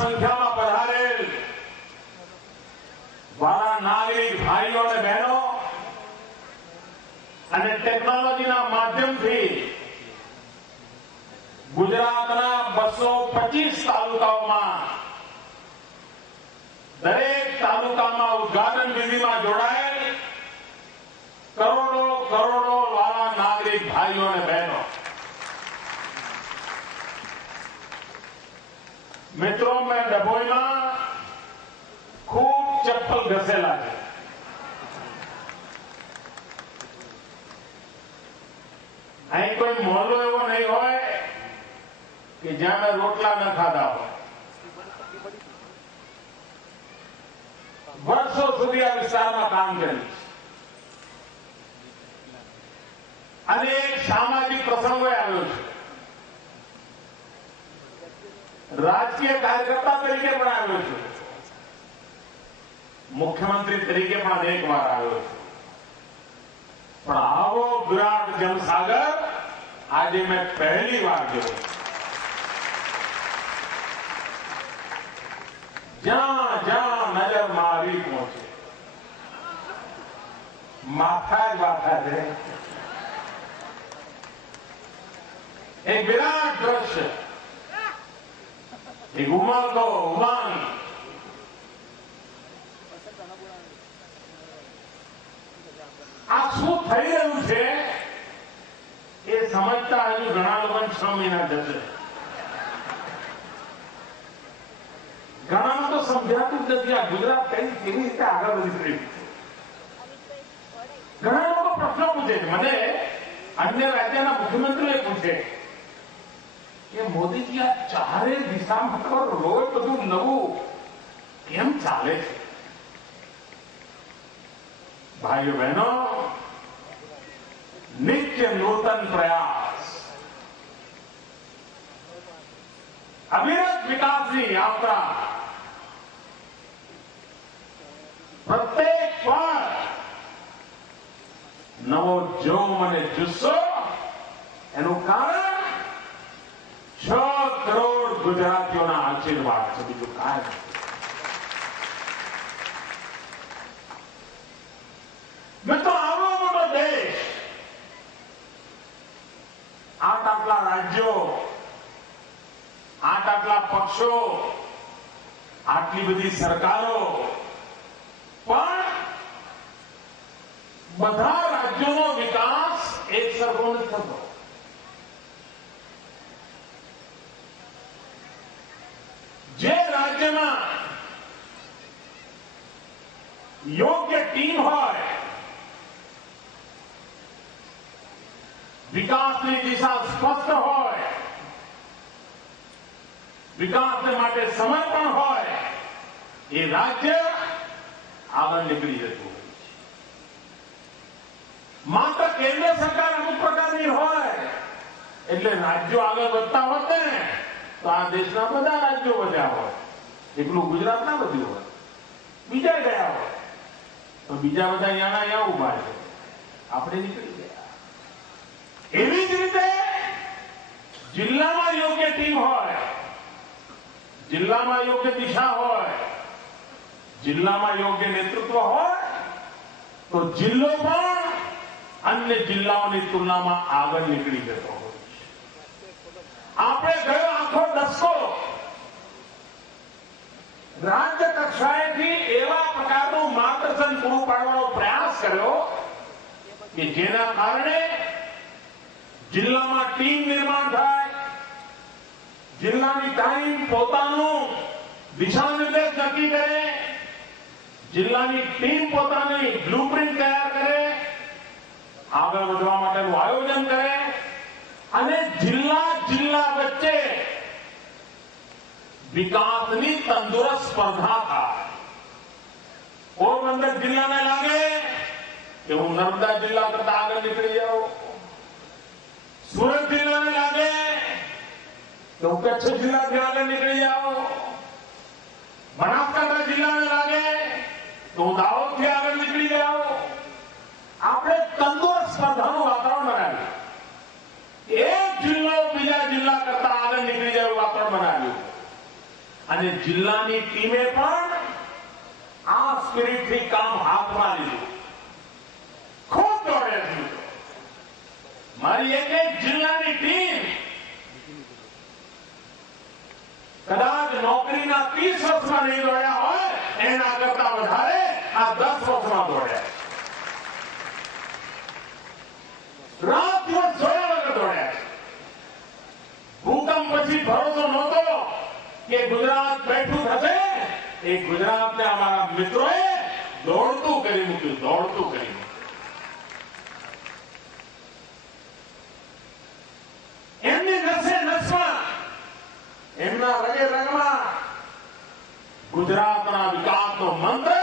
સંખ્યામાં પધારેલ વાળા નાગરિક ભાઈઓ અને બહેનો અને ટેકનોલોજીના માધ્યમથી ગુજરાતના 225 તાલુકાઓમાં દરેક તાલુકામાં ઉદ્ઘાટન વિધિમાં જોડાયેલ કરોડો વાળા નાગરિક ભાઈઓ અને બહેનો, મિત્રો, મેં ડભોઈમાં ખૂબ ચપ્પલ ઘસેલા છે. અહીં કોઈ મોહલ્લો એવો નહીં હોય કે જ્યાં મેં રોટલા ન ખાધા હોય. વર્ષો સુધી આ વિસ્તારમાં કામ કર્યું છે. અનેક સામાજિક પ્રસંગોએ આવ્યો છે. રાજકીય કાર્યકર્તા તરીકે પણ આવ્યો છું. મુખ્યમંત્રી તરીકે પણ અનેક વાર આવ્યો છું. પણ આવો વિરાટ જનસાગર આજે મેં પહેલી વાર જોયો. જ્યાં જ્યાં નજર મારી પહોંચે માથા જ માથા છે. એક વિરાટ દ્રશ્ય, એક ઉમંગ, આ શું થઈ રહ્યું છે એ સમજતા હજુ ઘણા લોકોને 6 મહિના જશે. ઘણામાં તો સમજાતું જ નથી આ ગુજરાત કેવી રીતે આગળ વધી રહ્યું છે. ઘણા લોકો પ્રશ્નો પૂછે છે. મને અન્ય રાજ્યના મુખ્યમંત્રીએ પૂછે કે મોદીજી આ ચારે દિશામાં રોજ બધું નવું કેમ ચાલે છે? भाइयों बहनों, नित्य नूतन प्रयास, अविरत विकास की यात्रा, प्रत्येक पर नवो जोम અને જુસ્સો, એનું કારણ 6 કરોડ ગુજરાતીઓના આશીર્વાદ છે. બીજું કાંઈ નથી. મિત્રો, આવડો મોટો દેશ, 8 આટલા રાજ્યો, 8 આટલા પક્ષો, આટલી બધી સરકારો, પણ બધા રાજ્યોનો વિકાસ એક સરખો નથી થતો. જે રાજ્યમાં યોગ્ય ટીમ હોય, વિકાસની દિશા સ્પષ્ટ હોય, વિકાસને માટે સમર્પણ હોય, એ રાજ્ય આગળ નીકળી જતું હોય છે. માત્ર કેન્દ્ર સરકાર અમુક પ્રકારની હોય એટલે રાજ્યો આગળ વધતા હોત ને તો આ દેશના બધા રાજ્યો વધ્યા હોય. એકલું ગુજરાત ના વધ્યું હોય, બીજા ગયા હોય તો બીજા બધા અહીંયા ઉભા છે, આપણે નીકળી ગયા. એવી જ રીતે જિલ્લામાં યોગ્ય ટીમ હોય, જિલ્લામાં યોગ્ય દિશા હોય, જિલ્લામાં યોગ્ય નેતૃત્વ હોય તો જિલ્લો પણ અન્ય જિલ્લાઓની તુલનામાં આગળ નીકળી જતો હોય છે. આપણે ગયો આખો દસકો રાજ્ય કક્ષાએથી એવા પ્રકારનું માર્ગદર્શન પૂરું પાડવાનો પ્રયાસ કર્યો કે જેના કારણે જિલ્લામાં ટીમ નિર્માણ થાય, જિલ્લાની ટીમ પોતાનું દિશા નિર્દેશ નક્કી કરે, જિલ્લાની ટીમ પોતાની બ્લુપ્રિન્ટ તૈયાર કરે, આગળ વધવા માટેનું આયોજન કરે અને જિલ્લા વચ્ચે વિકાસની તંદુરસ્ત સ્પર્ધા થાય. પોરબંદર જિલ્લાને લાગે કે હું નર્મદા જિલ્લા કરતા આગળ નીકળી જાઉં, સુરત જિલ્લાને લાગે કે હું કચ્છ જિલ્લાથી આગળ નીકળી જાઉં, બનાસકાંઠા જિલ્લાને લાગે તો હું દાહોદથી આગળ નીકળી જાઉં. આપણે તંદુરસ્ત સ્પર્ધાનું વાતાવરણ બનાવ્યું. એક જિલ્લો બીજા જિલ્લા કરતા આગળ નીકળી જાય એવું વાતાવરણ બનાવ્યું અને જિલ્લાની ટીમે પણ આ સ્પિરિટથી કામ હાથમાં લીધું. ખૂબ દોડે છે. મારી એક જિલ્લાની ટીમ કદાચ નોકરીના 30 વર્ષમાં નહીં દોડ્યા હોય એના કરતા વધારે આ 10 વર્ષમાં દોડ્યા. રાત દિવસ જોયા વગર દોડ્યા. ભૂકંપ પછી ભરોસો નહોતો કે ગુજરાત બેઠું થશે. એ ગુજરાતને અમારા મિત્રોએ દોડતું કરી મૂક્યું. દોડતું કરી મૂક્યું. એમની નસે નસમાં, એમના રગે રગમાં ગુજરાતના વિકાસનો મંત્ર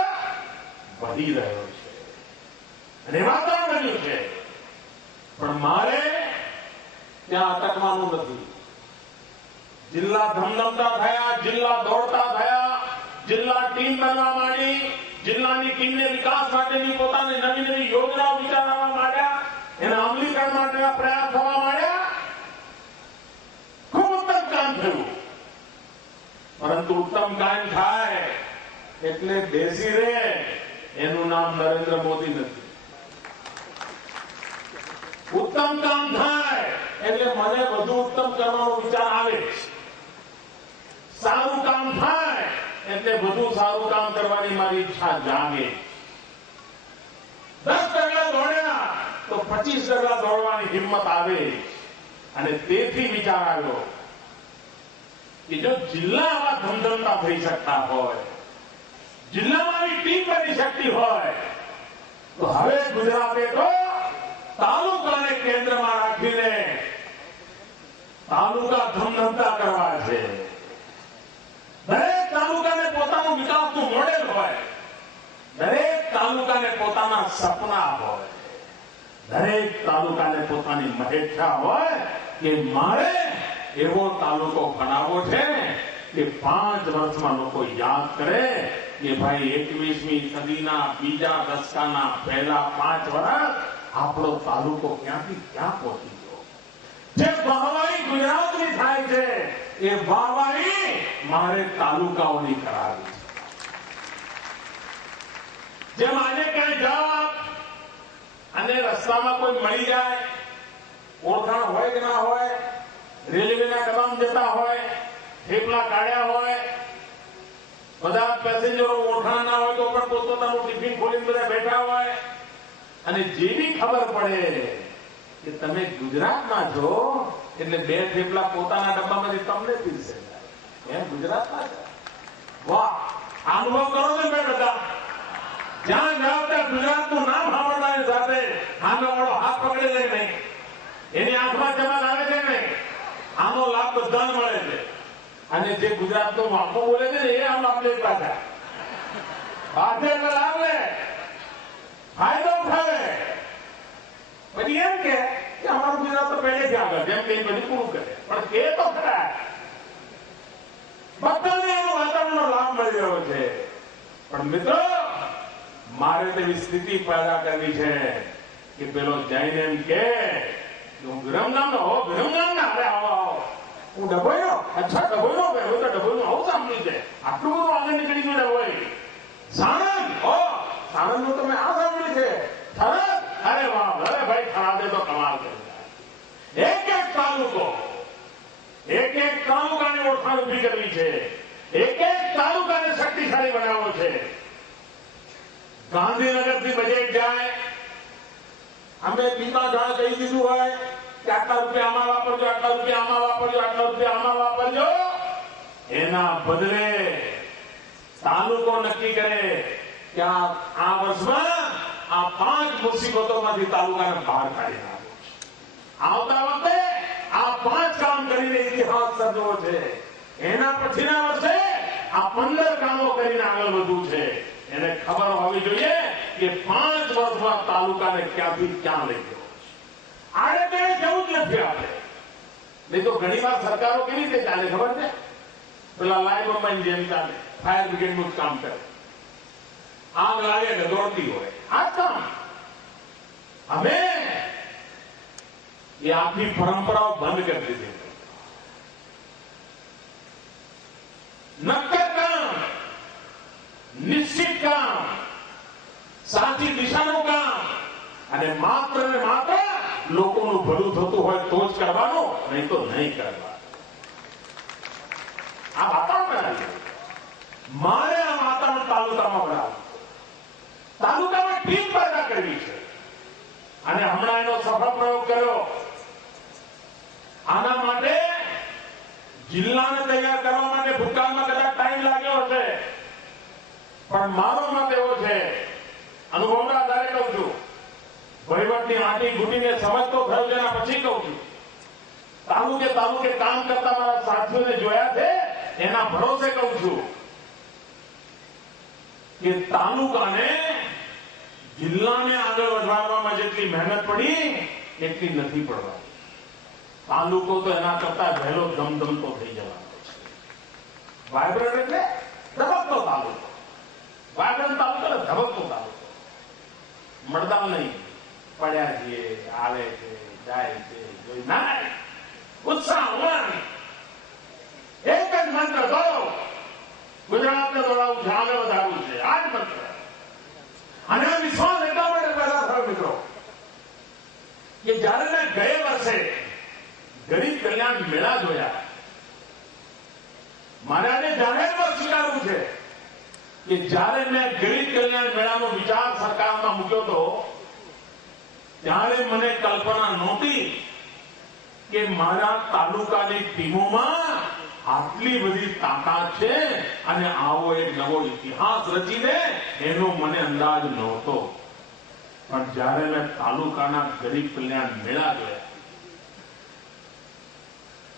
વધી રહ્યો છે અને વાતાવરણ બન્યું છે. પણ મારે ત્યાં અટકવાનું નથી. જિલ્લા ધમધમતા થયા, જિલ્લા દોડતા થયા, જિલ્લા ટીમ બનવા માંડી, જિલ્લાની ટીમને વિકાસ માટેની પોતાની નવી નવી યોજનાઓ વિચારવા માંડ્યા, એના અમલીકરણ માટેના પ્રયાસ થવા માંડ્યા. ખૂબ ઉત્તમ કામ થયું. પરંતુ ઉત્તમ કામ થાય એટલે બેસી રહે એનું નામ નરેન્દ્ર મોદી નથી. ઉત્તમ કામ થાય એટલે મને વધુ ઉત્તમ કરવાનો વિચાર આવે. સારું કામ થાય એટલે વધુ સારું કામ કરવાની મારી ઈચ્છા જાગે. 10 ડગલા દોડ્યા તો 25 ડગલા દોડવાની હિંમત આવે. અને તેથી વિચાર આવ્યો કે જો જિલ્લા આવા ધમધમતા થઈ શકતા હોય, જિલ્લામાં આવી ટીમ બની શકતી હોય, તો હવે ગુજરાતે તો તાલુકાને કેન્દ્રમાં રાખીને તાલુકા ધમધમતા કરવા છે. દરેક તાલુકાને પોતાનું વિકાસનું મોડેલ હોય, દરેક તાલુકાને પોતાના સપના હોય, દરેક તાલુકાને પોતાની મહેચ્છા હોય કે મારે એવો તાલુકો બનાવવો છે કે 5 વર્ષમાં લોકો યાદ કરે કે ભાઈ 21મી સદીના બીજા દશકાના પહેલા 5 વર્ષ આપણો તાલુકો ક્યાંથી ક્યાં પહોંચી ગયો. જે વાહવાહી ગુજરાતની થાય છે એ વાહવાહી મારે તાલુકાઓની કરાવી. જેમ આજે ક્યાંય જાઓ અને રસ્તામાં કોઈ મળી જાય, ઓળખાણ હોય કે ના હોય, રેલવેના કદમ જતા હોય, થેપલા કાઢ્યા હોય, બધા પેસેન્જરો ઓળખાણ ના હોય તો પણ પોતપોતાનું ટિફિન ખોલીને બધા બેઠા હોય, અને જેવી ખબર પડે કે તમે ગુજરાતના છો એટલે 2 થેપલા પોતાના ડબ્બામાંથી તમને પીરસે. ગુજરાતના છે. વાહ, અનુભવ કરો ને બે બધા. જ્યાં જાઓ ત્યાં ગુજરાતનું નામ સાંભળવાની સાથે સામેવાળો હાથ પકડી લે નહીં, એની આંખમાં ચમક આવે છે નહીં, આનો લાભ બધાને મળે છે. અને જે ગુજરાતનો વાંકો બોલે છે ને એ આમ લાભ લે પાછા હાથે લાભ લે, ફાયદો ઉઠાવે. પછી એમ કે અમારું ગુજરાત તો પહેલેથી આગળ, જેમ કે બધું પૂરું કરે. પણ એ તો ખરા બધાને એનો વાતાવરણનો લાભ મળી રહ્યો છે. પણ મિત્રો, મારે તેવી સ્થિતિ પેદા કરવી છે કે પેલો જઈને એમ કે હું વિરમગામનો હો, વિરમગામના અરે આવો આવો, હું ડભોઈનો, અચ્છા ડભોઈનો હું તો ડભોઈનું આવું સાંભળ્યું છે, આટલું બધું આગળ નીકળી ગયું ડભોઈ. સાણંદ, હો સાણંદનું તો મેં આ સાંભળ્યું છે. થરાદ, અરે વાહ, અરે ભાઈ થરાદે તો કમાલ કરી. એક એક તાલુકાને ઓળખાણ ઉભી કરવી છે. એક તાલુકાને શક્તિશાળી બનાવવો છે. ગાંધીનગરથી બજેટ જાય, અમે બીમા જાણ કહી દીધું હોય કે આટલા રૂપિયા આમાં વાપરજો, આટલા રૂપિયા આમાં વાપરજો, આટલા રૂપિયા આમાં વાપરજો. એના બદલે તાલુકો નક્કી કરે કે આ વર્ષમાં આ 5 મુસીબતોમાંથી તાલુકાને બહાર કાઢી નાખો. આવતા વખતે આ 5 કામ કરીને ઇતિહાસ સર્જવો છે. એના પછીના વર્ષે આ 15 કામો કરીને આગળ વધવું છે. એને ખબર હોવી જોઈએ કે 5 વર્ષમાં તાલુકાને ક્યાંથી ક્યાં લઈ ગયો. આડે તેડે જવું જ નથી આપણે. નહીં તો ઘણી વાર સરકારો કેવી રીતે ચાલે ખબર છે? પેલા લાઈવ બંબાઈની જેમ ચાલે, ફાયર બ્રિગેડનું જ કામ કરે. આગ લાગે ને દોડતી હોય. આ કામ અમે એ આખી પરંપરાઓ બંધ કરી દીધી. નક્કર કામ, નિશ્ચિત કામ, સાચી દિશાનું કામ અને માત્ર ને માત્ર લોકોનું ભલું થતું હોય તો જ કરવાનું, નહીં તો નહીં કરવાનું. આ વાતાવરણ મારે આ વાતાવરણ તાલુકામાં બનાવવું, તાલુકામાં ટીમ પેદા કરવી છે અને હમણાં એનો સફળ પ્રયોગ કર્યો. આના માટે જિલ્લાને તૈયાર કરવા માટે ભૂતકાળમાં કદાચ ટાઈમ લાગ્યો હશે, પણ મારો મત એવો છે, અનુભવના આધારે કહું છું, વહીવટની આંટી ઘૂંટીને સમજતો થયો છે એના પછી કહું છું, તાલુકે કામ કરતા મારા સાથીઓને જોયા છે એના ભરોસે કહું છું કે તાલુકાને જિલ્લાને આગળ વધારવામાં જેટલી મહેનત પડી એટલી નથી પડવાની. તાલુકો તો એના કરતા વહેલો ધમધમતો થઈ જવાનો છે. વાયબ્રન્ટ એટલે ધબકતો તાલુકો, વાયબ્રન્ટ તાલુકો એટલે ધબકતો તાલુકો. મળતા નહીં, પડ્યા છીએ, આવે છે, જાય છે, જોઈ ના ઉત્સાહ ઉમંગ, એક જ મંત્ર દો, ગુજરાતને દોડાવું છે, આગળ વધારવું છે, આ જ મંત્ર. અને આ વિશ્વાસ એટલા માટે પેદા થયો મિત્રો કે જયારે મેં ગયા વર્ષે ગરીબ કલ્યાણ મેળા જોયા, મારે આજે જાહેરમાં સ્વીકારવું છે કે જયારે મેં ગરીબ કલ્યાણ મેળાનો વિચાર સરકારમાં મૂક્યો હતો ત્યારે મને કલ્પના નહોતી કે મારા તાલુકાની ટીમોમાં આટલી બધી તાકાત છે અને આવો એક નવો ઇતિહાસ રચીને એનો મને અંદાજ નહોતો. પણ જયારે મેં તાલુકાના ગરીબ કલ્યાણ મેળા જોયા,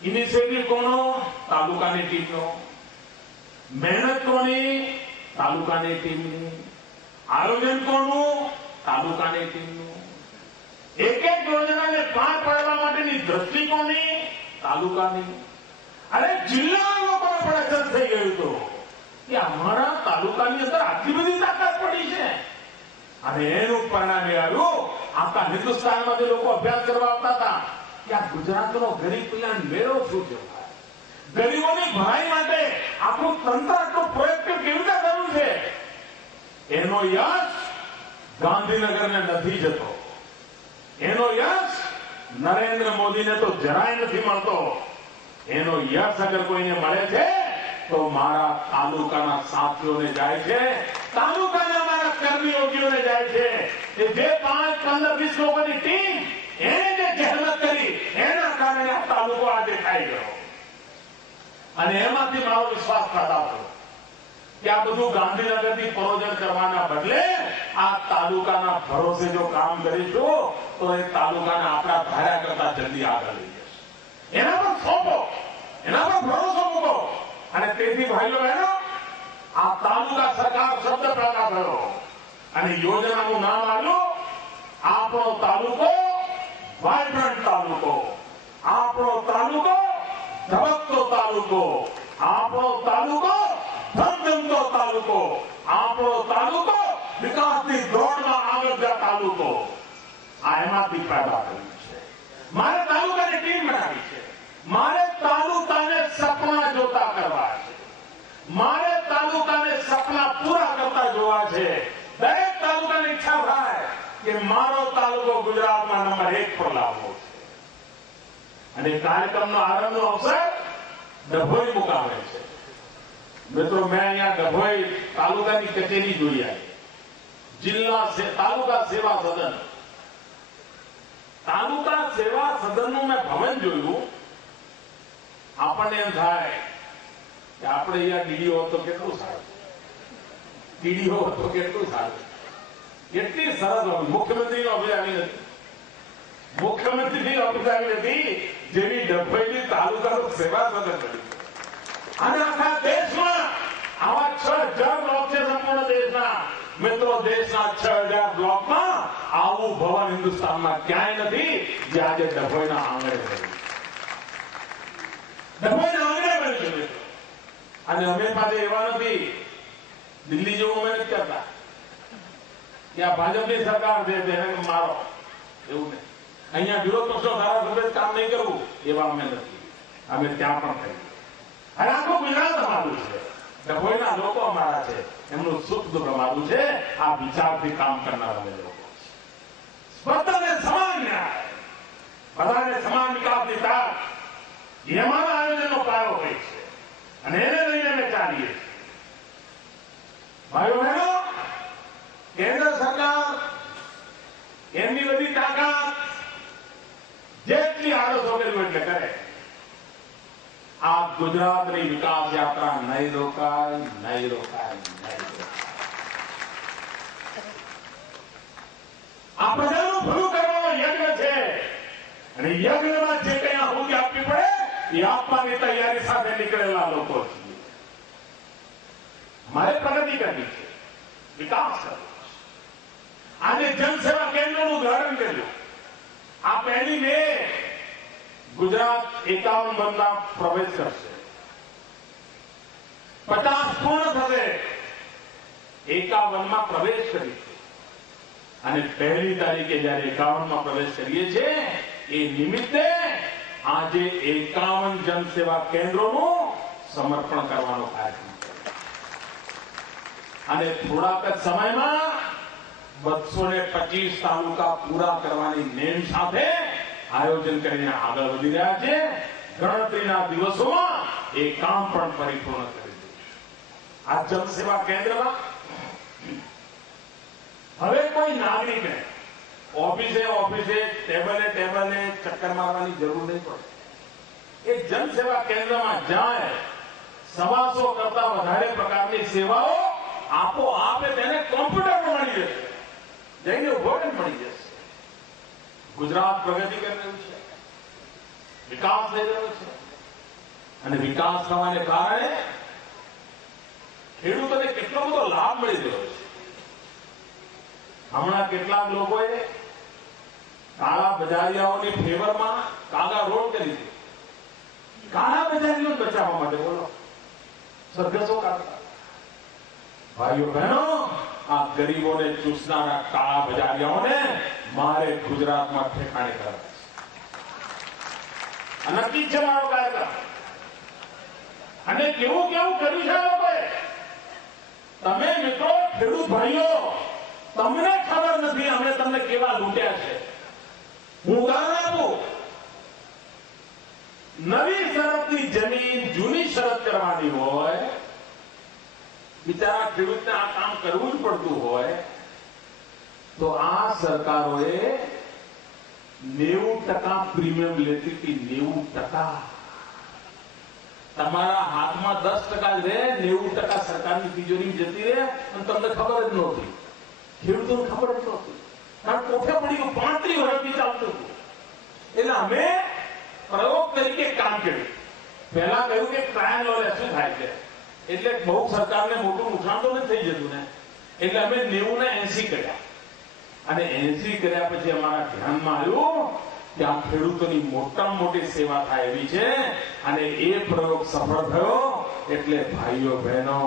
ઇનિશિયેટિવ કોનો? તાલુકાની ટીમનો. મહેનત કોની? તાલુકાની ટીમની. આયોજન કોનું? તાલુકાની ટીમનું. એક એક યોજનાને પાર પાડવા માટેની દ્રષ્ટિ કોની? તાલુકાની. અરે જિલ્લા લોકોને પણ અસર થઈ ગયું હતું કે અમારા તાલુકાની અંદર આટલી બધી તાકાત પડી છે. અને એનું પરિણામ એ આવ્યું, આખા હિન્દુસ્તાનમાં જે લોકો અભ્યાસ કરવા આવતા હતા કે આ ગુજરાતનો ગરીબ કલ્યાણ મેળો શું છે, ગરીબોની ભલાઈ માટે આખું તંત્ર આટલું પ્રોએક્ટિવ કેવી રીતે કર્યું છે, એનો યશ ગાંધીનગરને નથી જતો. એનો યશ નરેન્દ્ર મોદીને તો જરાય નથી મળતો. એનો યશ અગર કોઈને મળે છે તો મારા તાલુકાના સાથીઓને જાય છે, તાલુકાના મારા કર્મયોગીઓને જાય છે. જે 5, 15, 20 લોકોની ટીમ એને જે જહેમત કરી એના કારણે આ તાલુકો આજે ખાઈ ગયો. અને એમાંથી મારો વિશ્વાસ પેદા થયો કે આ બધું ગાંધીનગરથી પરોજન કરવાના બદલે આ તાલુકાના ભરોસે જો કામ કરીશું તો એ તાલુકાને આપણા ધાર્યા કરતા જલ્દી આગળ લઈ જશે. એના પર સોંપો, એના પર ભરોસો મૂકો. અને તેથી ભાઈઓ બહેનો, આ તાલુકા સરકાર શબ્દ પેદા થયો અને યોજનાનું નામ આવ્યું આપણો તાલુકો વાયબ્રન્ટ તાલુકો, આપણો તાલુકો ધબકતો તાલુકો, આપણો તાલુકો ધમધમતો તાલુકો, આપણો તાલુકો વિકાસની દોડમાં આગળ જતા તાલુકો. આ એમાંથી પેદા થયું છે. મારે તાલુકાની ટીમ બનાવી છે. મારે તાલુકાને સપના જોતા કરવા છે. મારે તાલુકાને સપના પૂરા કરતા જોવા છે. દરેક તાલુકાની ઈચ્છા થાય કે મારો તાલુકો ગુજરાતમાં નંબર 1 પર લાવવો છે. અને કાર્યક્રમનો આરંભનો અવસર ડભોઈ મુકામે છે. મિત્રો, મેં અહીંયા ડભોઈ તાલુકાની કચેરી જોઈ આવી, તાલુકા સેવા સદન. તાલુકા સેવા સદનનું મેં ભવન જોયું. આપણને એમ થાય કે આપણે અહીંયા ડીડીઓ હતો કેટલું સારું, ડીડીઓ હતો કેટલું સારું, કેટલી સરસ મુખ્યમંત્રીની ઓફિસ આવી હતી, મુખ્યમંત્રીની ઓફિસ આવી હતી જેવી ડભોઈની તાલુકાનું સેવા સદન કર્યું. અને આખા દેશમાં આવા 6000 બ્લોક છે સંપૂર્ણ દેશના. મિત્રો, દેશના 6000 બ્લોકમાં આવું ભવન હિન્દુસ્તાનમાં ક્યાંય નથી જે આજે ડભોઈના આંગણે બન્યું. ડભોઈના આંગણે બન્યું છે. અને અમે પાસે એવા નથી દિલ્હી જેવું અમે નથી કરતા કે આ ભાજપની સરકાર છે તેને મારો, એવું નહીં. અહીંયા વિરોધ પક્ષો ધારાસભ્ય કામ નહીં કરવું એવા અમે નથી. અમે ત્યાં પણ કરીએ. અને આખું ગુજરાત અમારું છે. ડભોઈના લોકો અમારા છે, એમનું સુખ દુઃખ અમારું છે. આ વિચારથી કામ કરનારા લોકો બધાને સમાન ન્યાય, બધાને સમાન વિકાસની તક, એ અમારા આયોજનનો પાયો હોય છે અને એને લઈને અમે ચાલીએ છીએ. ભાઈઓ બહેનો, કેન્દ્ર સરકાર એમની બધી તાકાત જેટલી આડોશો કર્યું એટલે કરે. આ ગુજરાતની વિકાસ યાત્રા નહીં રોકાય, નહીં રોકાય, નહીં રોકાય. આ પ્રજાનું ભલું કરવાનો યજ્ઞ છે અને યજ્ઞમાં જે કંઈ આહુતિ આપવી પડે એ આપવાની તૈયારી સાથે નીકળેલા લોકો છીએ. મારે પ્રગતિ કરવી છે, વિકાસ કરવો છે. આજે જનસેવા કેન્દ્રનું ઉદાહરણ કર્યું. આ પહેલી મે ગુજરાત 51 વનમાં પ્રવેશ કરશે. 50 પૂર્ણ થશે. 51માં પ્રવેશ કરી છે અને પહેલી તારીખે જયારે 51માં પ્રવેશ કરીએ છીએ એ નિમિત્તે આજે 51 જનસેવા કેન્દ્રોનું સમર્પણ કરવાનો કાર્યક્રમ છે અને થોડાક જ સમયમાં 225 તાલુકા પૂરા કરવાની નેમ સાથે આયોજન કરીને આગળ વધી રહ્યા છે. ગણતરીના દિવસોમાં એ કામ પણ પરિપૂર્ણ કરી દઈશું. આ જનસેવા કેન્દ્રમાં હવે કોઈ નાગરિકને ઓફિસે ટેબલે ચક્કર મારવાની જરૂર નહીં પડે. એ જનસેવા કેન્દ્રમાં જાય, 125 કરતા વધારે પ્રકારની સેવાઓ આપોઆપ તેને કોમ્પ્યુટરમાં મળી જશે. જઈને ઉભો મળી જશે. ગુજરાત પ્રગતિ કરી રહ્યું છે, વિકાસ થઈ રહ્યો છે અને વિકાસ થવાને કારણે ખેડૂતોને કેટલો બધો લાભ મળી રહ્યો છે. હમણાં કેટલાક લોકોએ કાળા બજારિયાઓની ફેવરમાં કાગા રોડ કરી છે. કાળા બજારીઓને બચાવવા માટે બોલો સરઘસો કાઢતા. ભાઈઓ બહેનો, આ ગરીબોને ચૂસનારા કાળા બજારિયાઓને મારે ગુજરાતમાં ઠેકાણે કરવા છે. નક્કી છે મારો કાર્યક્રમ. અને કેવું કર્યું છે લોકોએ. તમે મિત્રો ખેડૂત ભાઈઓ, તમને ખબર નથી અમે તમને કેવા લૂંટ્યા છે. હું ઉદાહરણ આપું. નવી શરતની જમીન જૂની શરત કરવાની હોય, બિચારા ખેડૂતને આ કામ કરવું જ પડતું હોય તો આ સરકારોએ 90% પ્રીમિયમ લેતી હતી. 90%. તમારા હાથમાં 10% જ રહે, 90% સરકારની તિજોરી જતી રહે અને તમને ખબર જ નહોતી. ખેડૂતોને ખબર જ નહોતી. કારણ કોઠે પડી ગયું. 35 વર્ષથી ચાલતું હતું. એટલે અમે પ્રયોગ તરીકે કામ કર્યું. પહેલા કહ્યું કે ટ્રાયલ લો શું થાય છે, એટલે બહુ સરકારને મોટું નુકસાન તો નથી થઈ જતું ને, એટલે અમે 90 ને 80 કર્યા અને 80 કર્યા પછી અમારા ધ્યાનમાં આવ્યું કે આ ખેડૂતોની મોટામાં મોટી સેવા થાય એવી છે અને એ પ્રયોગ સફળ થયો. એટલે ભાઈઓ બહેનો,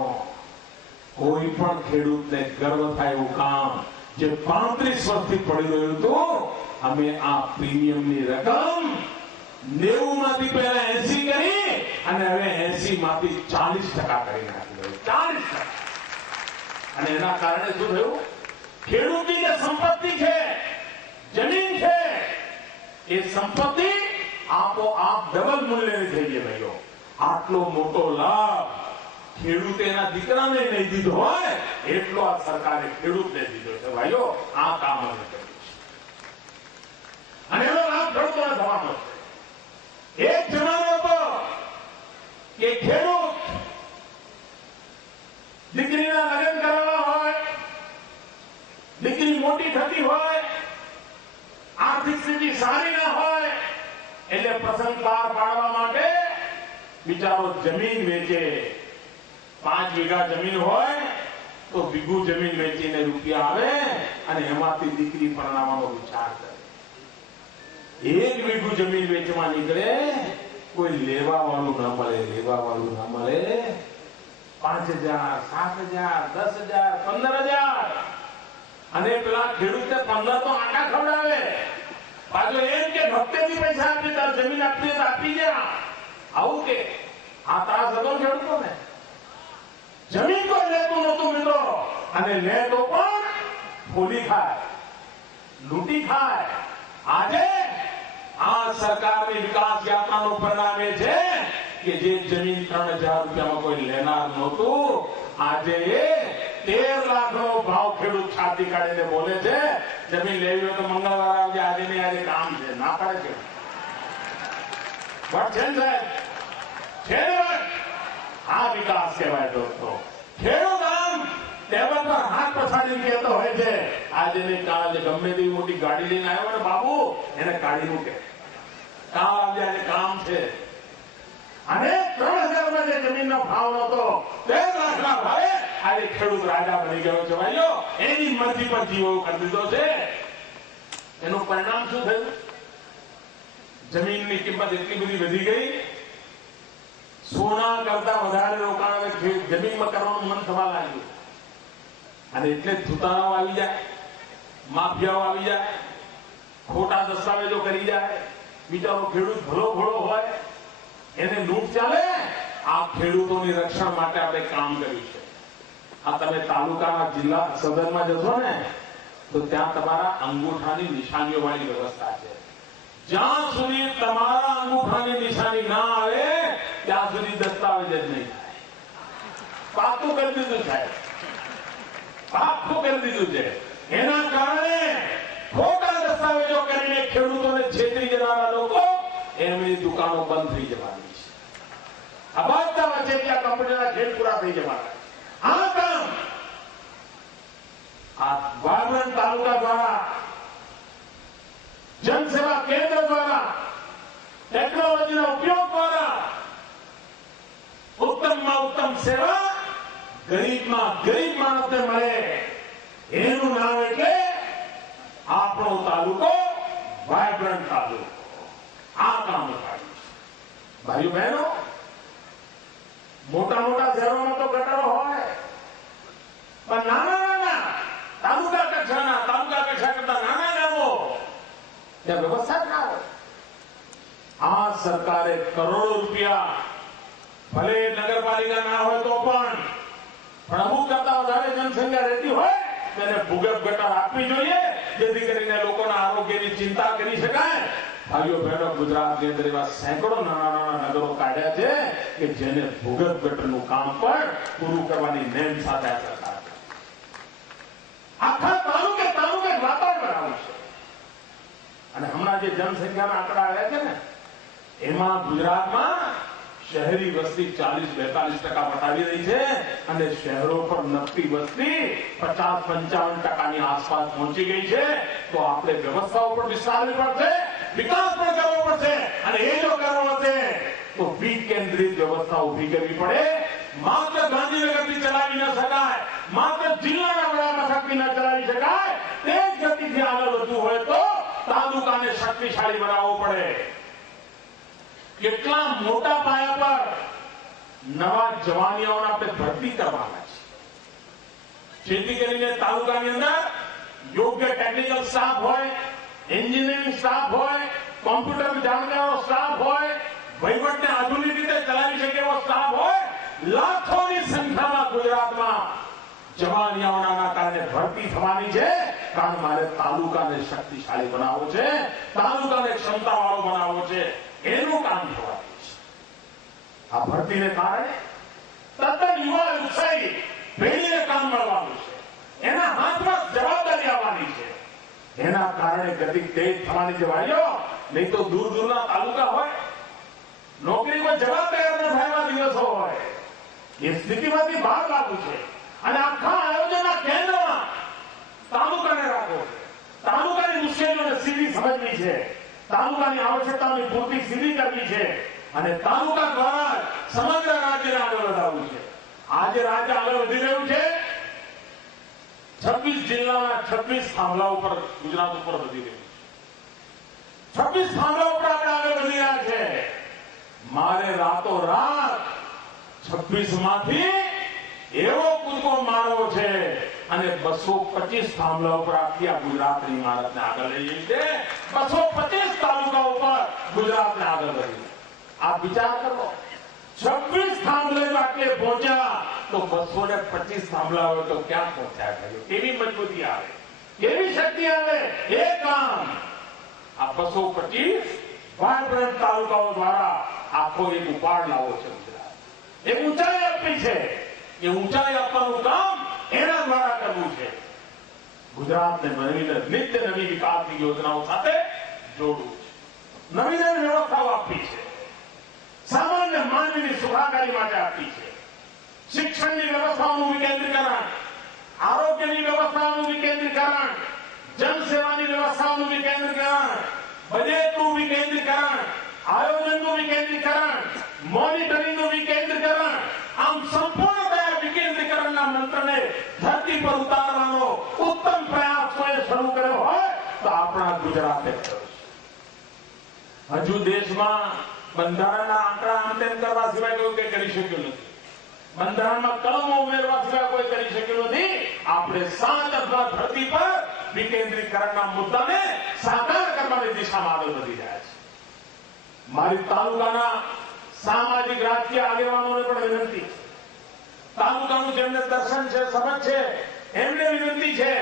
કોઈ પણ ખેડૂતને ગર્વ થાય એવું કામ જે 35 વર્ષથી પડી રહ્યું હતું, અમે આ પ્રીમિયમની રકમ 90માંથી પહેલા 80 કરી અને હવે 80માંથી 40% કરી નાખી. 40%. અને એના કારણે શું થયું? ખેડૂતની જે સંપત્તિ છે, જમીન છે, એ સંપત્તિ આપોઆપ ડબલ મૂલ્યની થઈ ગઈ. ભાઈઓ, આટલો મોટો લાભ ખેડૂતે એના દીકરાને નહીં દીધો હોય એટલો આ સરકારે ખેડૂતને દીધો છે. ભાઈઓ, આ કામ અમે કર્યું છે અને એનો લાભ ખેડૂતોને થવાનો છે. એક જમાનો હતો કે ખેડૂત દીકરીના લગ્ન કરવા હોય, દીકરી મોટી થતી હોય, આર્થિક સ્થિતિ સારી ના હોય એટલે પ્રસંગ પાર પાડવા માટે બિચારો જમીન વેચે. 5 વીઘા જમીન હોય તો વીઘું જમીન વેચીને રૂપિયા આવે અને એમાંથી દીકરી પરણાવવાનો વિચાર કરે. 1 વીઘું જમીન વેચવા નીકળે, કોઈ લેવા વાળું ના મળે. 5,000, 7,000, 10,000, 15,000 અને પેલા ખેડૂતને 15 તો આટા ખવડાવે. પાછો એમ કે હપ્તેથી પૈસા આપી, તાર જમીન આપી તો આપી જા. આવું કે આ ત્રાસ હતો ખેડૂતોને. જમીન કોઈ લેતું નહોતું મિત્રો, અને લે તો પણ ફોલી ખાય, લૂંટી ખાય. આજે આ સરકારની વિકાસ યાત્રાનું પરિણામ એ છે કે જે જમીન 3,000 રૂપિયામાં કોઈ લેનાર નહોતું, આજે એ 13 લાખનો ભાવ ખેડૂત છાતી કાઢીને બોલે છે. જમીન લેવી હોય તો મંગળવાર આવજે, આજે નહીં, આજે કામ છે. ના પાડે છે. પણ છે સાહેબ, છે આ વિકાસ કહેવાય દોસ્તો. ખેડૂત આમ ટેબલ પર હાથ પછાડીને કહેતો હોય છે, આજે નહીં કાલે ગમે તેવી મોટી ગાડી લઈને આવ્યો ને બાબુ, એને કાઢી મૂકે. કામ આજે આજે કામ છે. અને 3,000 જે જમીનનો ભાવ નતો, 13 લાખના ભાવે આજે ખેડૂત રાજા બની ગયો છે. ભાઈઓ, એની મરજી પર જીવો કરી દીધો છે. એનું પરિણામ શું થયું? જમીનની કિંમત એટલી બધી વધી ગઈ, સોના કરતા વધારે રોકાણ જમીનમાં કરવાનું મન થવા લાગ્યું. અને એટલે જૂતારાઓ આવી જાય, માફિયાઓ આવી જાય, ખોટા દસ્તાવેજો કરી જાય. બિચારો ખેડૂત ભલો ભલો હોય, એને લૂંટ ચાલે. આ ખેડૂતોની રક્ષણ માટે આપણે કામ કર્યું છે. આ તમે તાલુકાના જિલ્લા સદનમાં જશો ને તો ત્યાં તમારા અંગૂઠાની નિશાનીઓ વાળી વ્યવસ્થા છે. જ્યાં સુધી તમારા અંગૂઠાની નિશાની ના આવે ત્યાં સુધી દસ્તાવેજ જ નહીં થાય. પાકું કરી દીધું સાહેબ, પાકું કરી દીધું છે. એના કારણે ખોટા દસ્તાવેજો કરીને ખેડૂતોને છેતરી જનારા લોકો, એમની દુકાનો બંધ થઈ જવાની છે. આ બધા વચ્ચે ત્યાં કંપનીના ખેલ પૂરા થઈ જવાના. આ કામ આ વાગડ તાલુકા દ્વારા, જનસેવા કેન્દ્ર દ્વારા, ટેકનોલોજીના ઉપયોગ દ્વારા ઉત્તમમાં ઉત્તમ સેવા ગરીબમાં ગરીબ માણસને મળે, એનું નામ એટલે આપણો તાલુકો વાયબ્રન્ટ તાલુકો. આ કામ થાય. ભાઈઓ બહેનો, મોટા મોટા શહેરોમાં તો ગટરો હોય, પણ નાના નાના તાલુકા કક્ષા કરતા નાના ગામો ત્યાં વ્યવસ્થા જ ના હોય. આ સરકારે કરોડો રૂપિયા, ભલે નગરપાલિકા ના હોય તો પણ અમુક કરતા વધારે જનસંખ્યા રહેતી હોય તેને ભૂગર્ભ ગટર આપવી જોઈએ, જેથી કરીને લોકોના આરોગ્યની ચિંતા કરી શકાય. ભાઈઓ બહેનો, ગુજરાતની અંદર એવા સેંકડો નાના નાના નગરો કાઢ્યા છે કે જેને ભૂગર્ભ ગટરનું કામ પણ પૂરું કરવાની નેમ સાથે સરકાર આખા તાલુકે વાતાવરણ બનાવ્યું છે. અને હમણાં જે જનસંખ્યાના આંકડા આવ્યા છે ને, એમાં ગુજરાતમાં શહેરી વસ્તી 40-42% બતાવી રહી છે, અને શહેરો પર નફતી વસ્તી 50-55% આસપાસ પહોંચી ગઈ છે. તો આપણે વ્યવસ્થાઓ પણ વિસ્તારવી પડશે, વિકાસ પણ કરવો પડશે. અને એ જો કરવો હશે તો વિકેન્દ્રિત વ્યવસ્થા ઉભી કરવી પડે. માત્ર ગાંધીનગરથી ચલાવી ન શકાય, માત્ર જિલ્લાના વડા મથકથી ન ચલાવી શકાય. તે જ ગતિથી આગળ વધવું હોય તો તાલુકાને શક્તિશાળી બનાવવો પડે. કેટલા મોટા પાયા પર નવા જવાનીઓને આપણે ભરતી કરવાના છે, જેથી કરીને તાલુકાની અંદર યોગ્ય ટેકનિકલ સ્ટાફ હોય, એન્જિનિયરિંગ સ્ટાફ હોય, કોમ્પ્યુટર જાણકારો સ્ટાફ હોય, વહીવટને આધુનિક રીતે ચલાવી શકે એવો સ્ટાફ હોય. લાખોની સંખ્યામાં ગુજરાતમાં જવાનિયાઓના કારણે ભરતી થવાની છે. કારણ મારે તાલુકાને શક્તિશાળી બનાવવો છે, તાલુકાને ક્ષમતાવાળો બનાવવો છે. એનું કામ થવાનું છે. આ ભરતીને કારણે તદ્દન યુવા ઉત્સાહી પેઢીને કામ મળવાનું છે. એના હાથમાં જવાબદારી આવવાની છે. એના કારણે ગતિ તેજ થવાની છે ભાઈઓ. નહીં તો દૂર દૂરના તાલુકા હોય, નોકરીમાં જવાબદાર ન થયા દિવસો હોય. એ સ્થિતિમાંથી બહાર લાવવું છે. અને આખા આયોજનના કેન્દ્રમાં તાલુકાને રાખવો છે. તાલુકાની મુશ્કેલીઓને સીધી સમજવી છે, તાલુકાની આવશ્યકતાઓની પૂર્તિ સીધી કરવી છે, અને તાલુકા દ્વારા સમગ્ર રાજ્યને આગળ વધારવું છે. આજે રાજ્ય આગળ વધી રહ્યું છે. 26 જિલ્લાના 26 થાંભલા ઉપર ગુજરાત ઉપર વધી રહ્યું છે. 26 થાંભલા ઉપર આપણે આગળ વધી રહ્યા છે. મારે રાતોરાત 26 માંથી એવો કૂદકો મારવો છે અને 225 થાંભલા ઉપર આખી આ ગુજરાતની ઇમારતને આગળ લઈ જઈ છે. 225 તાલુકા ઉપર ગુજરાતને આગળ લઈ. આ વિચાર કરો, 26 થાંભલે આટલે પહોંચ્યા તો 225 થાંભલા હોય તો ક્યાં પહોંચાય ભાઈઓ? કેવી મજબૂતી આવે, કેવી શક્તિ આવે? એક કામ આ 225 વાયબ્રન્ટ તાલુકાઓ દ્વારા આખો એક ઉપાડ લાવો છે ગુજરાત. એક ઊંચાઈ આપવી છે. એ ઊંચાઈ આપવાનું કામ એના દ્વારા કરવું છે. ગુજરાતને નિત્ય નવી વિકાસની યોજનાઓ સાથે જોડવું છે. નવી નવી વ્યવસ્થાઓ આપવી છે. સામાન્ય માનવીની સુખાકારી માટે આપવી છે. શિક્ષણની વ્યવસ્થાઓનું વિકેન્દ્રીકરણ, આરોગ્યની વ્યવસ્થાઓનું વિકેન્દ્રીકરણ, જનસેવાની વ્યવસ્થાઓનું વિકેન્દ્રીકરણ, બજેટનું વિકેન્દ્રીકરણ, આયોજનનું વિકેન્દ્રીકરણ, મોનિટરિંગનું વિકેન્દ્રીકરણ, આમ સંપૂર્ણતયા વિકેન્દ્રીકરણના મંત્રને ધરતી પર ઉતારવાનો ઉત્તમ પ્રયાસ કોઈ શરૂ કર્યો હોય તો આપણા ગુજરાતે કર્યો છે. હજુ દેશમાં બંધારણના આંકડા આમતેમ કરવા સિવાય કોઈ કંઈ કરી શક્યું નથી. બંધારણમાં કલમો ઉમેરવા સિવાય કોઈ કરી શક્યું નથી. આપણે 7 અથવા ધરતી પર વિકેન્દ્રીકરણના મુદ્દાને સાકાર કરવાની દિશામાં આગળ વધી રહ્યા છે. મારી તાલુકાના સામાજિક રાજકીય આગેવાનોને પણ વિનંતી છે. તાલુકાનું જેમને દર્શન છે, સમજ છે, એમને વિનંતી છે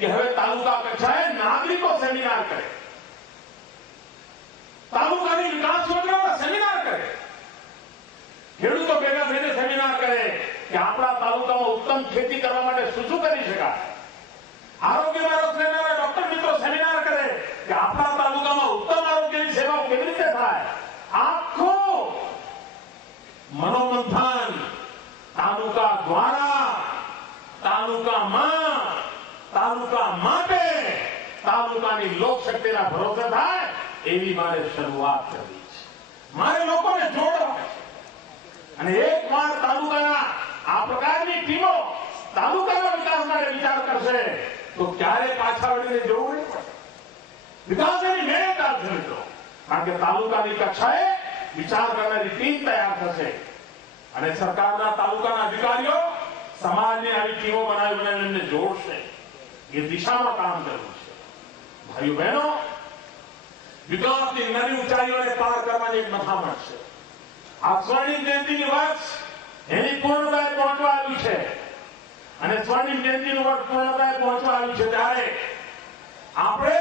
કે હવે તાલુકા કક્ષાએ નાગરિકો સેમિનાર કરે, તાલુકાની વિકાસ યોજનાઓના સેમિનાર કરે, ખેડૂતો ભેગા થઈને સેમિનાર કરે કે આપણા તાલુકામાં ઉત્તમ ખેતી કરવા માટે શું શું કરી શકાય. આરોગ્યમાં રસ લેનારા ડોક્ટર મિત્રો સેમિનાર કરે કે આપણા તાલુકામાં ઉત્તમ આરોગ્યની સેવાઓ કેવી રીતે થાય. આખું મનોમંથન તાલુકા દ્વારા, તાલુકામાં, તાલુકા માટે, તાલુકાની લોકશક્તિના ભરોસે થાય એવી મારે શરૂઆત કરવી છે. મારે લોકોને જોડવા છે. અને એકવાર તાલુકાના આ પ્રકારની ટીમો તાલુકાના વિકાસ માટે વિચાર કરશે તો ક્યારે પાછા વળીને જવું નહીં પડે. વિકાસની મહેનત આવશે મિત્રો. કારણ કે તાલુકાની કક્ષાએ વિચાર કરનારી ટીમ તૈયાર થશે અને સરકારના તાલુકાના અધિકારીઓ સમાજની આવી ટીમો બનાવીને એમને જોડશે. એ દિશામાં કામ કરવું છે. ભાઈઓ બહેનો, વિકાસની નવી ઊંચાઈઓને પાર કરવાની એક મથામણ છે. આ સ્વર્ણિમ જયંતિની વર્ષ એની પૂર્ણતાએ પહોંચવા આવ્યું છે અને સ્વર્ણિમ જયંતિનું વર્ષ પૂર્ણતાએ પહોંચવા આવ્યું છે ત્યારે આપણે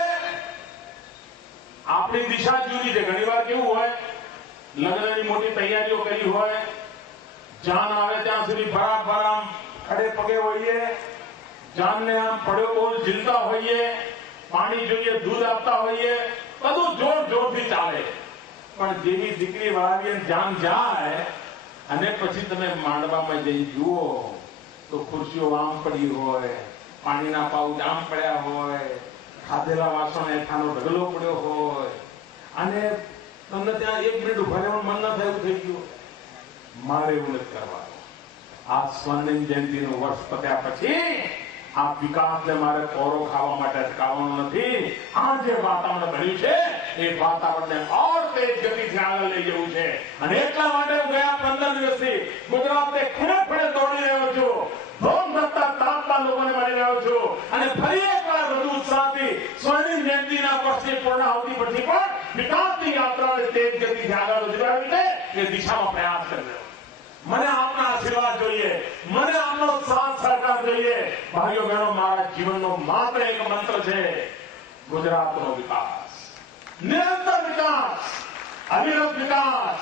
આપણી દિશા જુદી છે. ઘણીવાર કેવું હોય, લગ્નની મોટી તૈયારીઓ કરી હોય, જાન આવે ત્યાં સુધી બરાબર આમ ખડે પગે હોઈએ, જાનને આમ પડ્યો બોલ ઝીલતા હોઈએ, પાણી જોઈએ, દૂધ આપતા હોઈએ, બધું જોર જોરથી ચાલે. પણ જેવી દીકરી વાળીએ જાન જાય અને પછી તમે માંડવામાં જઈ જુઓ તો ખુરશીઓ આમ પડી હોય, પાણીના પાઉચ આમ પડ્યા હોય, ખાધેલા વાસણ હેઠાનો ઢગલો પડ્યો હોય અને તમને ત્યાં 1 મિનિટ ઉભા રહેવાનું મન ન થાય એવું થઈ ગયું. મારે એવું નથી કરવાનું. આ સ્વર્ણિમ જયંતિનું વર્ષ પત્યા પછી આ વિકાસને મારે કોરો ખાવા માટે અટકાવવાનું નથી. આ જે વાતાવરણ બન્યું છે એ વાતાવરણને ઓર તેજ ગતિથી આગળ લઈ જવું છે અને એટલા માટે હું ગયા 15 દિવસથી ગુજરાતને ખૂણે ખૂણે દોડી રહ્યો છું. ધોમ ધરતા તાપમાં લોકોને મળી રહ્યો છું અને ફરી એકવાર વધુ ઉત્સાહથી સ્વર્ણિમ જયંતિના વર્ષની પૂર્ણાહુતિ પછી પણ વિકાસની યાત્રાને તેજ ગતિથી આગળ વધારવી છે એ દિશામાં પ્રયાસ કરી રહ્યો. મને આપના આશીર્વાદ જોઈએ, મને આપનો સાથ સહકાર જોઈએ. ભાઈઓ બહેનો, મારા જીવનનો માત્ર એક મંત્ર છે, ગુજરાતનો વિકાસ, નિરંતર વિકાસ, અવિરત વિકાસ,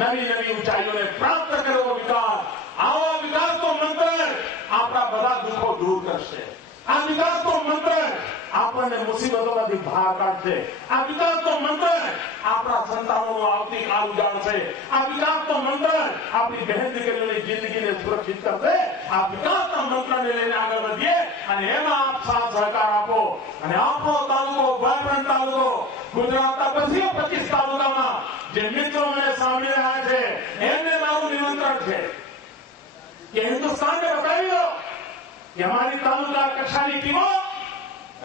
નવી નવી ઊંચાઈઓને પ્રાપ્ત કરેલો વિકાસ. આવા વિકાસનો મંત્ર આપણા બધા દુઃખો દૂર કરશે. આ વિકાસનો મંત્ર આપણને મુસીબતોમાંથી બહાર કાઢશે. આ વિકાસનો મંત્ર આપણા સંતાનોનો આવતીકાલ ઉજાડશે. આ વિકાસનો મંત્ર આપણી બહેન દીકરીઓની જિંદગીને સુરક્ષિત કરશે. આ વિકાસના મંત્રને લઈને આગળ વધીએ અને એમાં આપ સાથ સહકાર આપો અને આપણો તાલુકો, વાયબ્રન્ટ તાલુકો, ગુજરાતના 225 તાલુકામાં જે મિત્રો મને સાંભળી રહ્યા છે એમને મારું નિમંત્રણ છે કે હિન્દુસ્તાનને બતાવી દો કે અમારી તાલુકા કક્ષાની ટીમો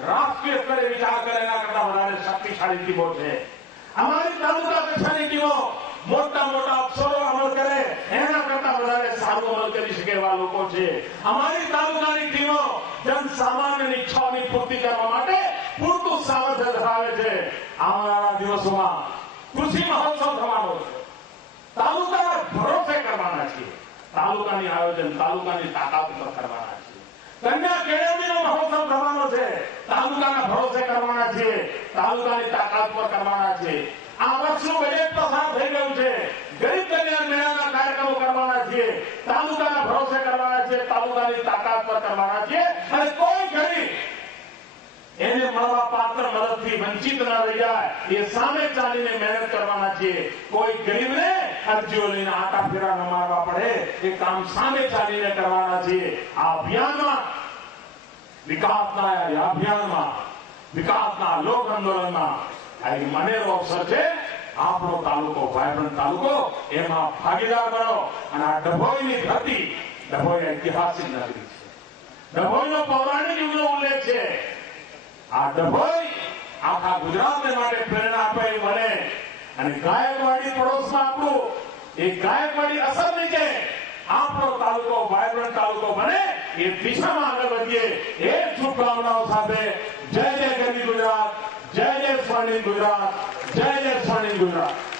રાષ્ટ્રીય સ્તરે વિચાર કરે એના કરતા વધારે શક્તિશાળી ટીમો છે. અમારી તાલુકા કક્ષાની ટીમો મોટા મોટા અફસરો અમલ કરે એના કરતા વધારે સારું અમલ કરી શકે એવા લોકો છે. અમારી તાલુકાની ટીમો જનસામાન્યની ઈચ્છાઓની પૂર્તિ કરવા માટે પૂરતું સામર્થ્ય ધરાવે છે. આવનારા દિવસોમાં કૃષિ મહોત્સવ થવાનો છે. તાલુકાના ભરોસે કરવાના છીએ. તાલુકાની આયોજન તાલુકાની તાકાત પર કરવાના છે। કન્યા કેળવણીનો મહોત્સવ કરવાનો છે, તાલુકાના ભરોસે કરવાના છે, તાલુકાની તાકાત પર કરવાના છે। આ વર્ષનું બજેટ પસાર થઈ ગયું છે, ગરીબ કલ્યાણ મેળાના કાર્યક્રમો કરવાના છે, તાલુકાના ભરોસે કરવાના છે, તાલુકાની તાકાત પર કરવાના છે। અને કોઈ ગરીબ એને મળવા પાત્ર મદદથી વંચિત ન રહી જાય એ સામે ચાલીને મહેનત કરવાના છે। કોઈ ગરીબને અરજીઓ લઈને આટા ફેરા ન મારવા પડે એ કામ સામે ચાલીને કરવાના છે। આ અભિયાનમાં વિકાસના લોક આંદોલનમાં આ એક મનેરો અવસર છે। આપણો તાલુકો વાયબ્રન્ટ તાલુકો, એમાં ભાગીદાર બનો અને આ ડભોઈની ધરતી, ડભોઈ ઐતિહાસિક નગરી છે, ડભોઈનો પૌરાણિક યુગનો ઉલ્લેખ છે। આ ડભોઈ આખા ગુજરાતને માટે પ્રેરણા આપે એ બને અને ગાયકવાડી પડોશમાં આપણું એ ગાયકવાડી અસર નીચે આપણો તાલુકો વાયબ્રન્ટ તાલુકો બને એ દિશામાં આગળ વધીએ એ શુભકામનાઓ સાથે જય જય ગરવી ગુજરાત, જય જય સ્વર્ણિમ ગુજરાત, જય જય સ્વર્ણિમ ગુજરાત।